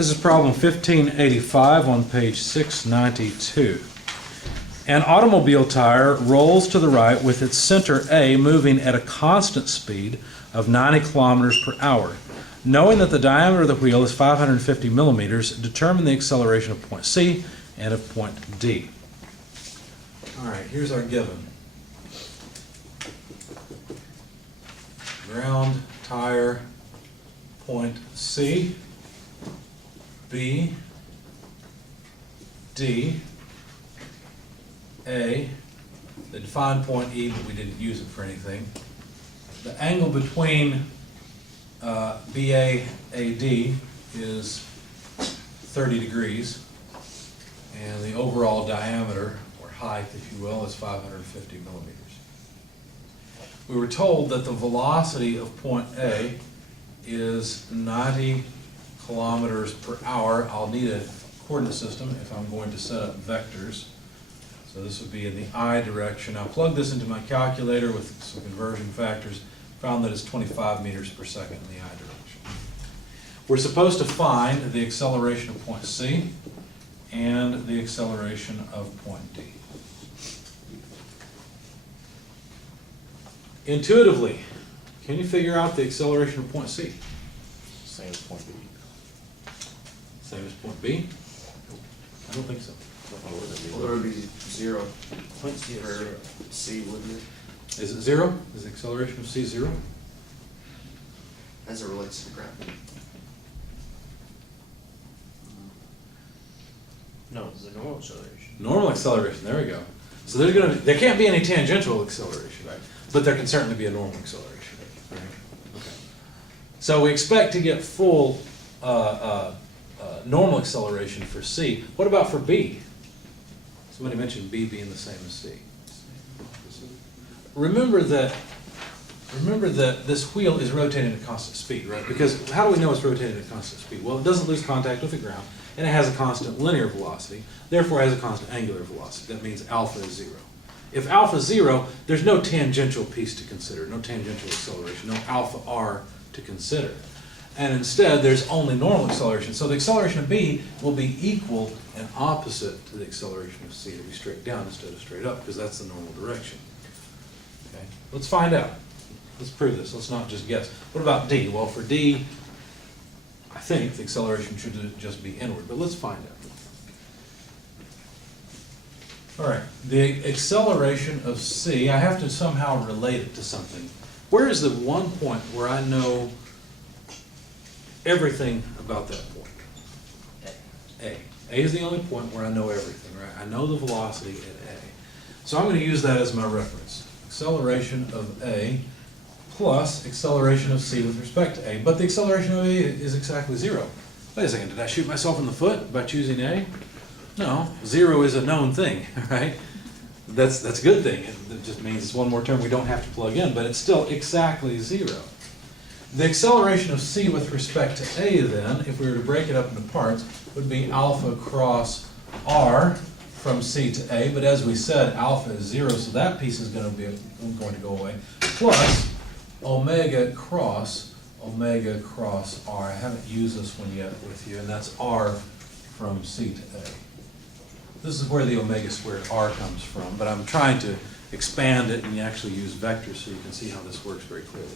This is problem 1585 on page 692. An automobile tire rolls to the right with its center A moving at a constant speed of 90 kilometers per hour. Knowing that the diameter of the wheel is 550 millimeters, determine the acceleration of point C and of point D. All right, here's our given. Ground, tire, point C, B, D, A, the defined point E, but we didn't use it for anything. The angle between BA, AD is 30 degrees, and the overall diameter, or height, if you will, is 550 millimeters. We were told that the velocity of point A is 90 kilometers per hour. I'll need a coordinate system if I'm going to set up vectors. So this would be in the I direction. I'll plug this into my calculator with some conversion factors. Found that it's 25 meters per second in the I direction. We're supposed to find the acceleration of point C and the acceleration of point D. Intuitively, can you figure out the acceleration of point C? Same as point B. Same as point B? I don't think so. Well, there would be zero Point C is for zero. C, wouldn't it? Is it zero? Is the acceleration of C zero? As it relates to gravity. No, it's a normal acceleration. Normal acceleration, there we go. So there can't be any tangential acceleration, Right. but there can certainly be a normal acceleration. Right? Okay. So we expect to get full normal acceleration for C. What about for B? Somebody mentioned B being the same as C. Remember that this wheel is rotating at constant speed, right? Because how do we know it's rotating at constant speed? Well, it doesn't lose contact with the ground, and it has a constant linear velocity, therefore it has a constant angular velocity. That means alpha is zero. If alpha is zero, there's no tangential piece to consider, no tangential acceleration, no alpha r to consider. And instead, there's only normal acceleration. So the acceleration of B will be equal and opposite to the acceleration of C. It'll be straight down instead of straight up, because that's the normal direction. Okay, let's find out. Let's prove this. Let's not just guess. What about D? Well, for D, I think the acceleration should just be inward, but let's find out. All right, the acceleration of C, I have to somehow relate it to something. Where is the one point where I know everything about that point? A. A is the only point where I know everything, right? I know the velocity at A. So I'm going to use that as my reference. Acceleration of A plus acceleration of C with respect to A. But the acceleration of A is exactly zero. Wait a second, did I shoot myself in the foot by choosing A? No, zero is a known thing, right? That's a good thing. It just means it's one more term we don't have to plug in, but it's still exactly zero. The acceleration of C with respect to A then, if we were to break it up into parts, would be alpha cross R from C to A, but as we said, alpha is zero, so that piece is going to go away, plus omega cross R. I haven't used this one yet with you, and that's R from C to A. This is where the omega squared R comes from, but I'm trying to expand it and actually use vectors so you can see how this works very clearly.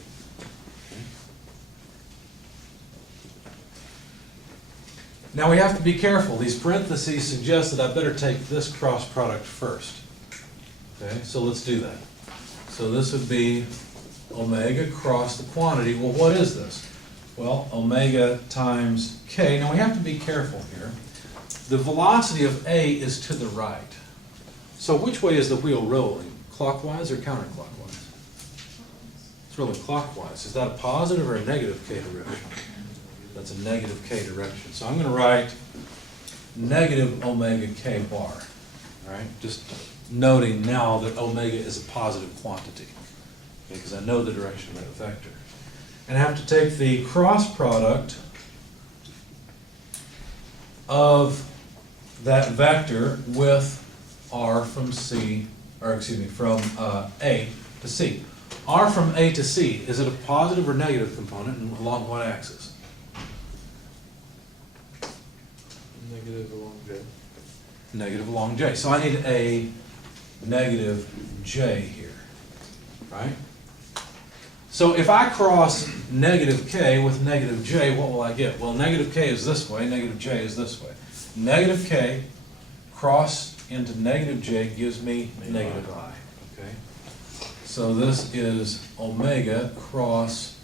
Now we have to be careful. These parentheses suggest that I better take this cross product first. Okay, so let's do that. So this would be omega cross the quantity. Well, what is this? Well, omega times k. Now we have to be careful here. The velocity of A is to the right. So which way is the wheel rolling? Clockwise or counterclockwise? It's rolling clockwise. Is that a positive or a negative k direction? That's a negative k direction. So I'm going to write negative omega k bar. All right, just noting now that omega is a positive quantity, because I know the direction of that vector. And I have to take the cross product of that vector with r from C, or excuse me, from A to C. R from A to C, is it a positive or negative component, and along what axis? negative along j. So I need a negative j here, right? So if I cross negative k with negative j, what will I get? Well, negative k is this way, negative j is this way. Negative k crossed into negative j gives me negative I, okay? So this is omega cross,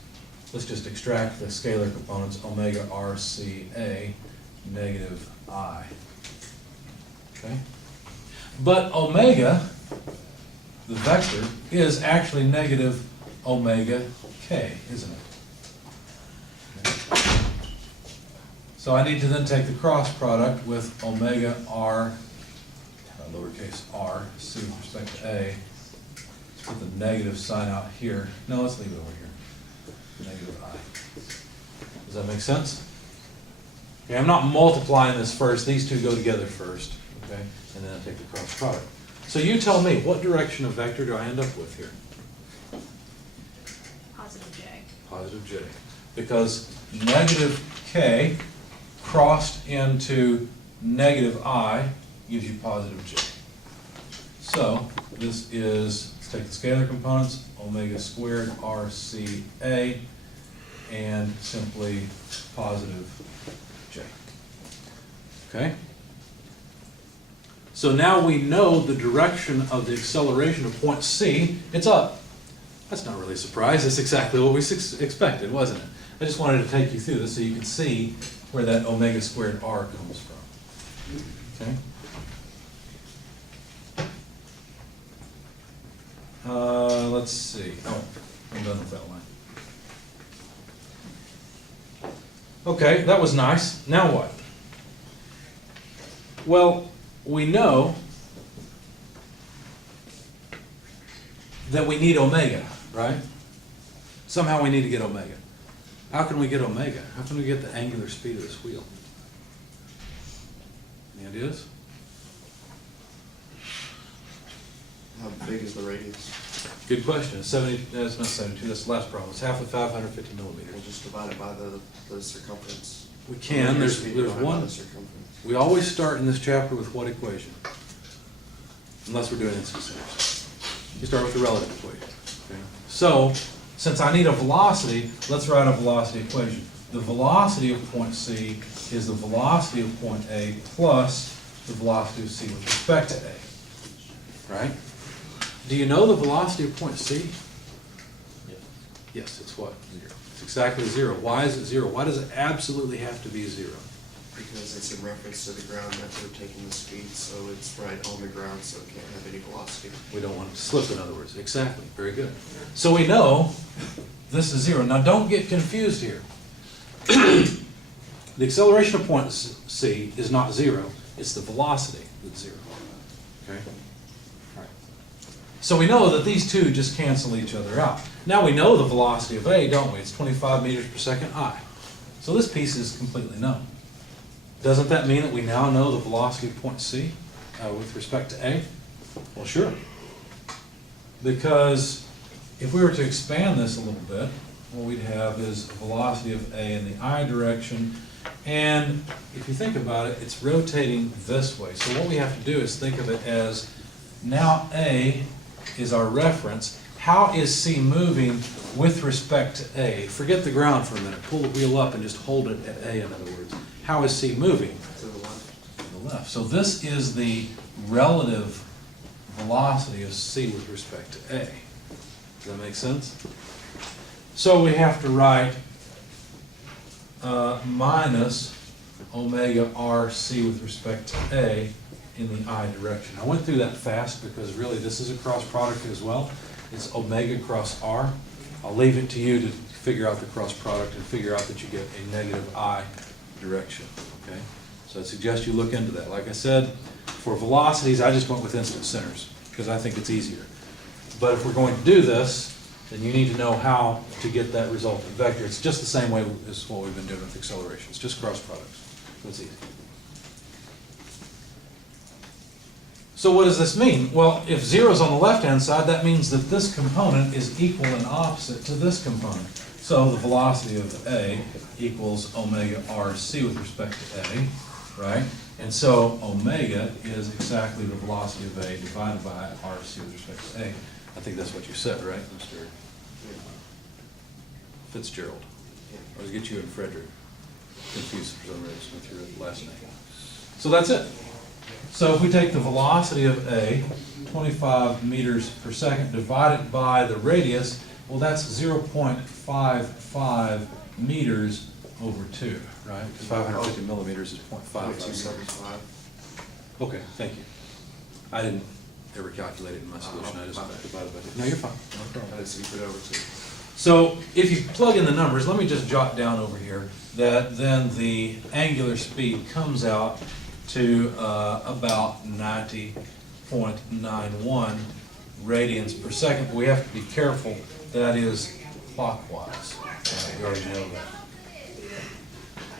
let's just extract the scalar components, omega RCA negative I, okay? But omega, the vector, is actually negative omega k, isn't it? Okay. So I need to then take the cross product with omega r, lowercase r, c with respect to a. Let's put the negative sign out here. No, let's leave it over here. Negative I. Does that make sense? Okay, I'm not multiplying this first. These two go together first, okay? And then I take the cross product. So you tell me, what direction of vector do I end up with here? Positive j. Positive j. Because negative k crossed into negative I gives you positive j. So this is, let's take the scalar components, omega squared RCA, and simply positive j. Okay? So now we know the direction of the acceleration of point C, it's up. That's not really a surprise, that's exactly what we expected, wasn't it? I just wanted to take you through this so you can see where that omega squared r comes from. Okay? Let's see. Oh, I'm done with that line. Okay, that was nice. Now what? Well, we know that we need omega, right? Somehow we need to get omega. How can we get omega? How can we get the angular speed of this wheel? Any ideas? How big is the radius? Good question. It's 70, no, it's not 72, that's the last problem. It's half of 550 millimeters. We'll just divide it by the circumference. We can, Linear there's speed divided by one, the circumference. we always start in this chapter with what equation? Unless we're doing instant series. You start with the relative equation. Okay? So, since I need a velocity, let's write a velocity equation. The velocity of point C is the velocity of point A plus the velocity of C with respect to A. Right? Do you know the velocity of point C? Yeah. Yes, it's what? Zero. It's exactly zero. Why is it zero? Why does it absolutely have to be zero? Because it's in reference to the ground that we're taking the speed, so it's right on the ground, so it can't have any velocity. We don't want it to slip, in other words. Exactly. Very good. So we know this is zero. Now don't get confused here. The acceleration of point C is not zero. It's the velocity that's zero. Okay? All right. So we know that these two just cancel each other out. Now we know the velocity of A, don't we? It's 25 meters per second I. So this piece is completely known. Doesn't that mean that we now know the velocity of point C with respect to A? Well, sure. Because if we were to expand this a little bit, what we'd have is a velocity of A in the I direction. And if you think about it, it's rotating this way. So what we have to do is think of it as now A is our reference. How is C moving with respect to A? Forget the ground for a minute. Pull the wheel up and just hold it at A, in other words. How is C moving? To the left. To the left. So this is the relative velocity of C with respect to A. Does that make sense? So we have to write minus omega RC with respect to A in the I direction. I went through that fast because really this is a cross product as well. It's omega cross R. I'll leave it to you to figure out the cross product and figure out that you get a negative I direction, okay? So I suggest you look into that. Like I said, for velocities, I just went with instant centers because I think it's easier. But if we're going to do this, then you need to know how to get that resultant vector. It's just the same way as what we've been doing with accelerations, just cross products. That's easy. So what does this mean? Well, if 0 is on the left-hand side, that means that this component is equal and opposite to this component. So the velocity of A equals omega RC with respect to A. right? And so omega is exactly the velocity of A divided by RC with respect to A. I think that's what you said, right, Mr. Fitzgerald? I was get you and Frederick confused for some reason with your last name. So that's it. So if we take the velocity of A, 25 meters per second, divided by the radius, well, that's 0.55 meters over 2, right? Because 550 millimeters is 0.55 meters. 0.275. Okay, thank you. I didn't ever calculate it in my solution, I just divided by 2. No, you're fine. No problem. I just skipped it over too. So if you plug in the numbers, let me just jot down over here that then the angular speed comes out to about 90.91 radians per second. We have to be careful, that is clockwise. You already know that.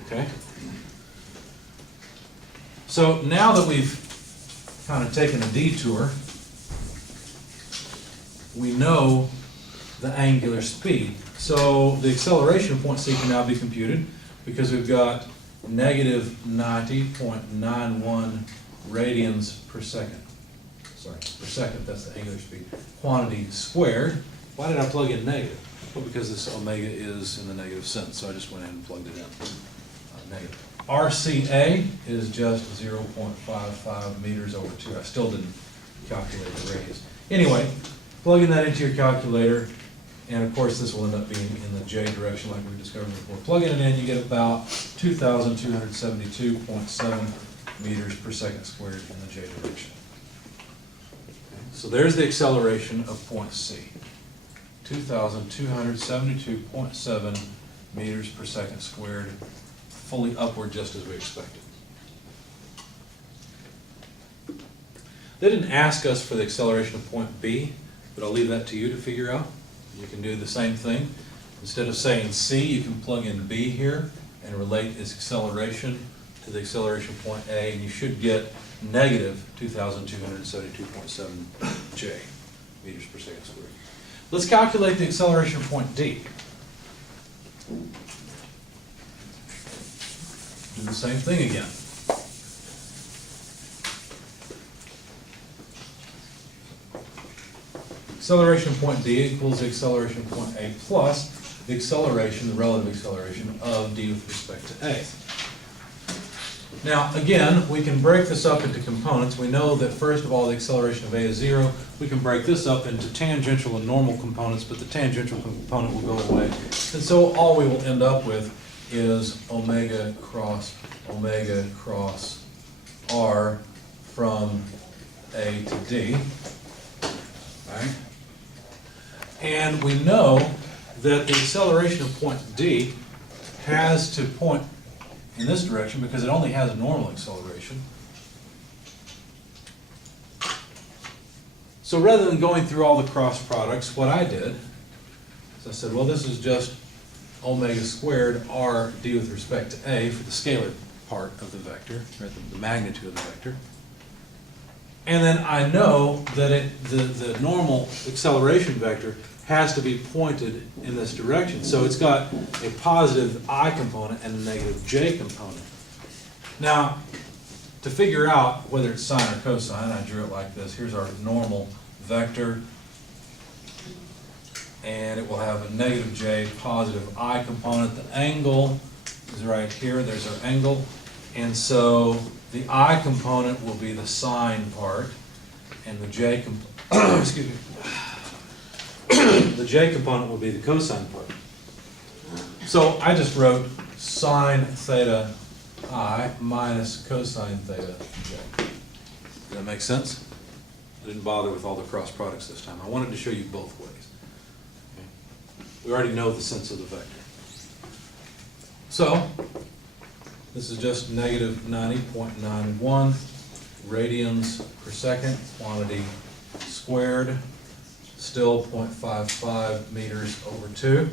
Okay? So now that we've kind of taken a detour, we know the angular speed. So the acceleration of point C can now be computed because we've got negative 90.91 radians per second. Sorry, per second, that's the angular speed. Quantity squared. Why did I plug in negative? Well, because this omega is in the negative sense, so I just went ahead and plugged it in. Negative. RCA is just 0.55 meters over 2. I still didn't calculate the radius. Anyway, plugging that into your calculator, and of course this will end up being in the J direction like we discovered before. Plugging it in, you get about 2,272.7 meters per second squared in the J direction. Okay, so there's the acceleration of point C. 2,272.7 meters per second squared, fully upward just as we expected. They didn't ask us for the acceleration of point B, but I'll leave that to you to figure out. You can do the same thing. Instead of saying C, you can plug in B here and relate its acceleration to the acceleration point A, and you should get negative 2,272.7 J meters per second squared. Let's calculate the acceleration of point D. Do the same thing again. Acceleration of point D equals the acceleration of point A plus the acceleration, the relative acceleration of D with respect to A. Now, again, we can break this up into components. We know that, first of all, the acceleration of A is 0. We can break this up into tangential and normal components, but the tangential component will go away. And so all we will end up with is omega cross R from A to D. Right? And we know that the acceleration of point D has to point in this direction because it only has a normal acceleration. So rather than going through all the cross products, what I did is I said, well, this is just omega squared R D with respect to A for the scalar part of the vector, or the magnitude of the vector. And then I know that the normal acceleration vector has to be pointed in this direction. So it's got a positive I component and a negative J component. Now, to figure out whether it's sine or cosine, I drew it like this. Here's our normal vector. And it will have a negative J, positive I component. The angle is right here. There's our angle. And so the I component will be the sine part, and the J excuse me. The J component will be the cosine part. So I just wrote sine theta I minus cosine theta J. Does that make sense? I didn't bother with all the cross products this time. I wanted to show you both ways. Okay. We already know the sense of the vector. So this is just negative 90.91 radians per second, quantity squared, still 0.55 meters over 2.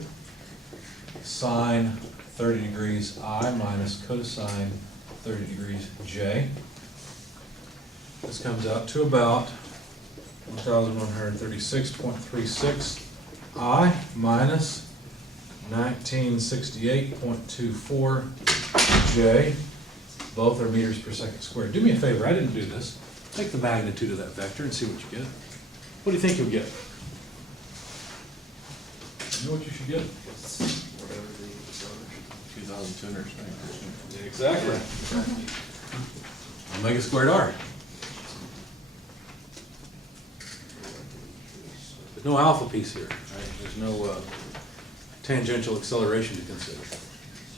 Sine 30 degrees I minus cosine 30 degrees J. This comes out to about 1,136.36 I minus 1968.24 J. Both are meters per second squared. Do me a favor, I didn't do this. Take the magnitude of that vector and see what you get. What do you think you'll get? You know what you should get? It's whatever the acceleration. 2,200. Exactly. Omega squared r. There's no alpha piece here, right? There's no tangential acceleration to consider.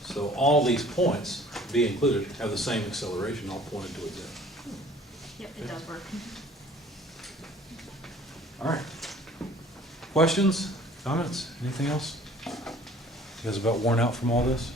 So all these points, be included, have the same acceleration, all pointed towards it. Yep, it does work. All right. Questions, comments, anything else? You guys about worn out from all this?